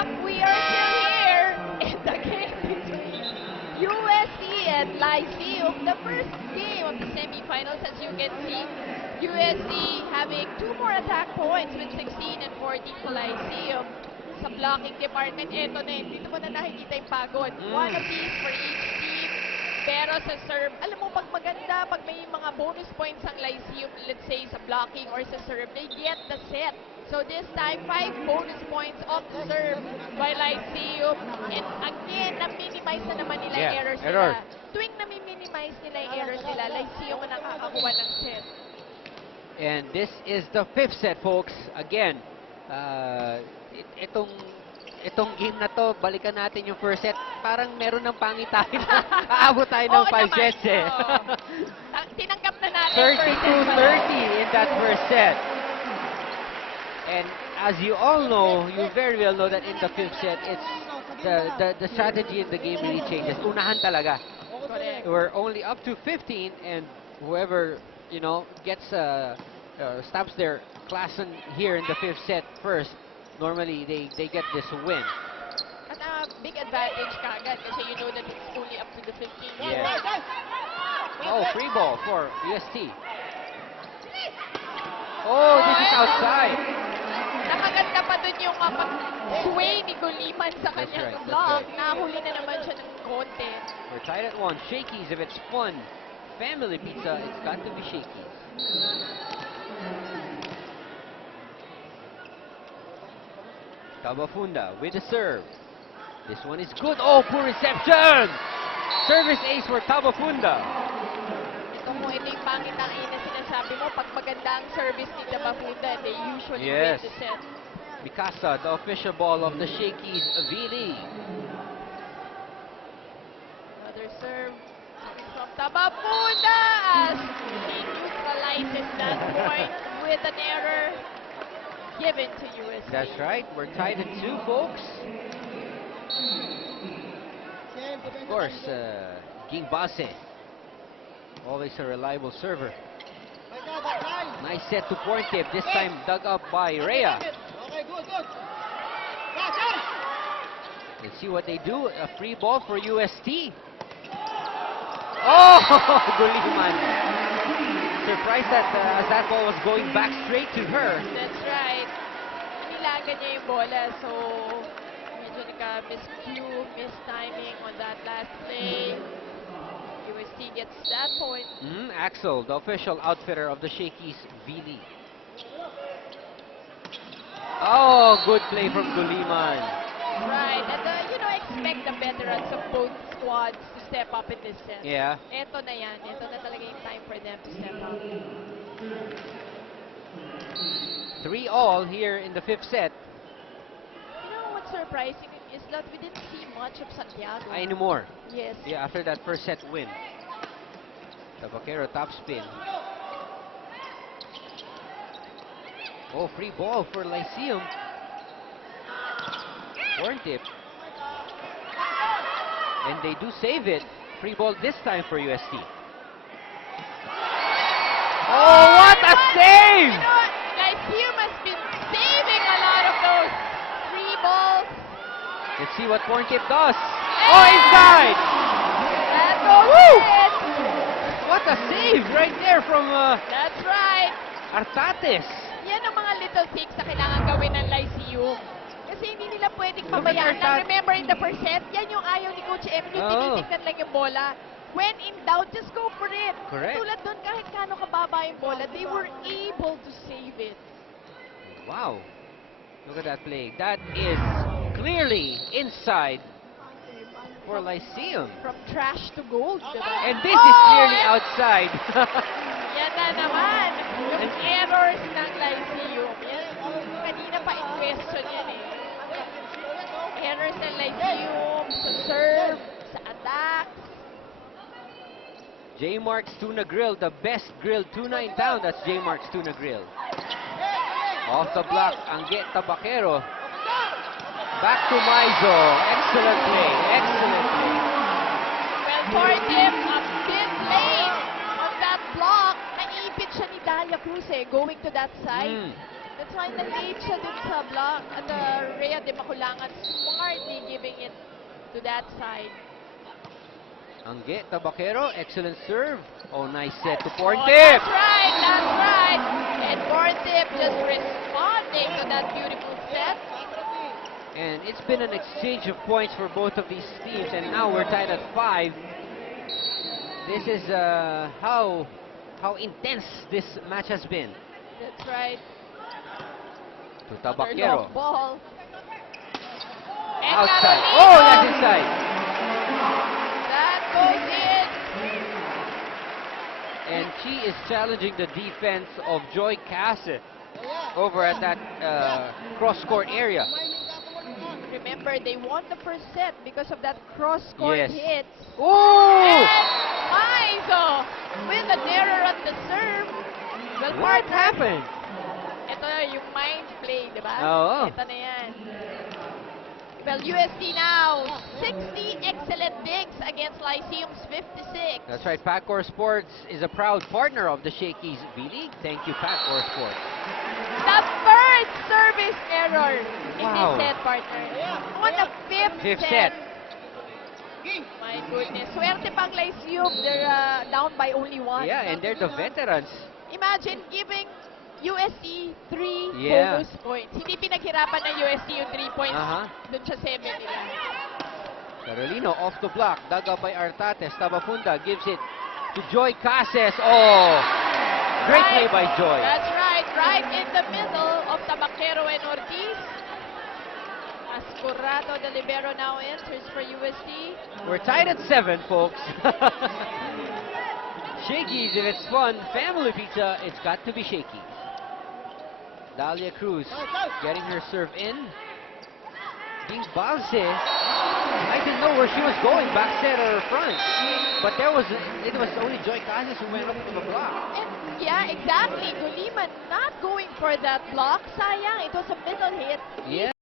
Yup, we are still here in the game between USC and Lyceum. The first game of the semifinals, as you can see, USC having 2 more attack points with 16 and 14 to Lyceum. Sa blocking department, eto na dito mo na nakikita yung pagod. One apiece for each team. Pero sa serve, alam mo, pag maganda, pag may mga bonus points ang Lyceum, let's say sa blocking or sa serve, they get the set. So this time, 5 bonus points off the serve by Lyceum. And again, na-minimize na naman nila yung errors error. nila. Tuwing na-minimize nila yung errors nila, Lyceum ang nakakakuha ng set. And this is the 5th set, folks. Again, itong game na to, balikan natin yung first set. Parang meron ng pangitain. Aabot tayo ng 5 sets eh. Tinanggap na natin. 32-30 in that first set. And as you all know, you very well know that in the 5th set, it's the strategy in the game really changes. Unahan talaga. Correct. We're only up to 15, and whoever, you know, gets stops their class here in the 5th set first, normally they get this win. At big advantage kagad kasi you know that it's only up to the 15. Yeah. Oh, free ball for UST. Oh, this is outside. Nakaganda pa dun yung sway ni Guliman sa kanyang right, block. that's right. Nahuli na naman siya ng konti. We're tied at 1. Shakey's, if it's fun, family pizza, it's got to be Shakey's. Tabafunda with the serve. This one is good. Oh, poor reception! Service ace for Tabafunda. Ito yung pangitain na sinasabi mo. Pag maganda ang service ni Tabafunda, they usually win the set. Mikasa, the official ball of the Shakey's V-League. Another serve coming from Tabafunda as he neutralizes that point with an error given to USC. That's right. We're tied at 2, folks. Of course, Gingbase, always a reliable server. Nice set to point tip. This time dug up by Rhea. Let's see what they do. A free ball for UST. Oh, Guliman. Surprised that as that ball was going back straight to her. That's right. Nilagan niya yung bola, so medyo nagka-miscue, mistiming on that last play. UST gets that point. Axel, the official outfitter of the Shakey's V-League. Oh, good play from Guliman. Right, and you know, expect the veterans of both squads to step up in this set. Yeah. Ito na yan. Ito na talaga yung time for them to step up. 3-all here in the 5th set. You know what's surprising is that we didn't see much of Santiago. Anymore. Yes. Yeah, after that first set win. Tabakero top spin. Oh, free ball for Lyceum. Horn tip. And they do save it. Free ball this time for UST. Oh, what a save! You know what? Lyceum has been saving a lot of those free balls. Let's see what Horn tip does. Oh, inside! That goes in. What a save right there from That's right. Artates. Yan ang mga little things na kailangan gawin ng Lyceum. Kasi hindi nila pwedeng pabayaan. Look at Now, that. remember in the first set, yan yung ayaw ni Coach M. Yung Oh. tinitignan lang yung bola. When in doubt, just go for it. Correct. Tulad doon, kahit kano kababa yung bola, they were able to save it. Wow. Look at that play. That is clearly inside for Lyceum. From trash to gold, diba? And this is clearly outside. Yan na naman. Yung errors ng Lyceum. Yan, kanina pa in question yan eh. Errors ng Lyceum sa serve, sa attack. J. Mark's Tuna Grill, the best grilled tuna in town. That's J. Mark's Tuna Grill. Off the block, Angge Tabakero. Back to Maizo. Excellent play. Excellent play. Well, Fortip, a bit late on that block. Naipit siya ni Dalia Cruz eh, going to that side. That's why nag-lead siya dun sa block at the Rhea de Maculangan, smartly giving it to that side. Angge Tabaquero, excellent serve. Oh, nice set to Oh, Porntip. that's right, that's right. And Porntip just responding to that beautiful set. And it's been an exchange of points for both of these teams, and now we're tied at 5. This is how intense this match has been. That's right. To Another Tabaquero. long ball. And Outside. Carolina, Oh, that's inside. that goes in. And she is challenging the defense of Joy Casse over at that cross-court area. Remember, they won the first set because of that cross-court Yes. hit. Oh! And Maizo with an error at the serve. Well, What partner, happened? ito na yung mind play, di ba? Oo. Ito na yan. Well, USD now, 60 excellent digs against Lyceum's 56. That's right, Pacor Sports is a proud partner of the Shakey's V-League. Thank you, Pacor Sports. The first service error in Wow. this set, partner. On the fifth set. My goodness. Swerte pang Lyceum. They're down by only one. Yeah, and they're the veterans. Imagine giving USC 3 Yeah. bonus points. Hindi pinaghirapan ng USC yung 3 points dun sa 7 nila. Carolino off the block, dug up by Artates. Tabafunda gives it to Joy Cases. Oh, great play by Joy. That's right. Right in the middle of Tabaquero and Ortiz. Ascorado, the libero, now enters for USD. We're tied at 7, folks. Shakey's, if it's fun, family pizza, it's got to be Shakey's. Dalia Cruz getting her serve in. Being Balse, I didn't know where she was going, back set or front. But it was only Joy Cases who went up to the block. And yeah, exactly. Guliman not going for that block. Sayang, it was a middle hit. Yeah.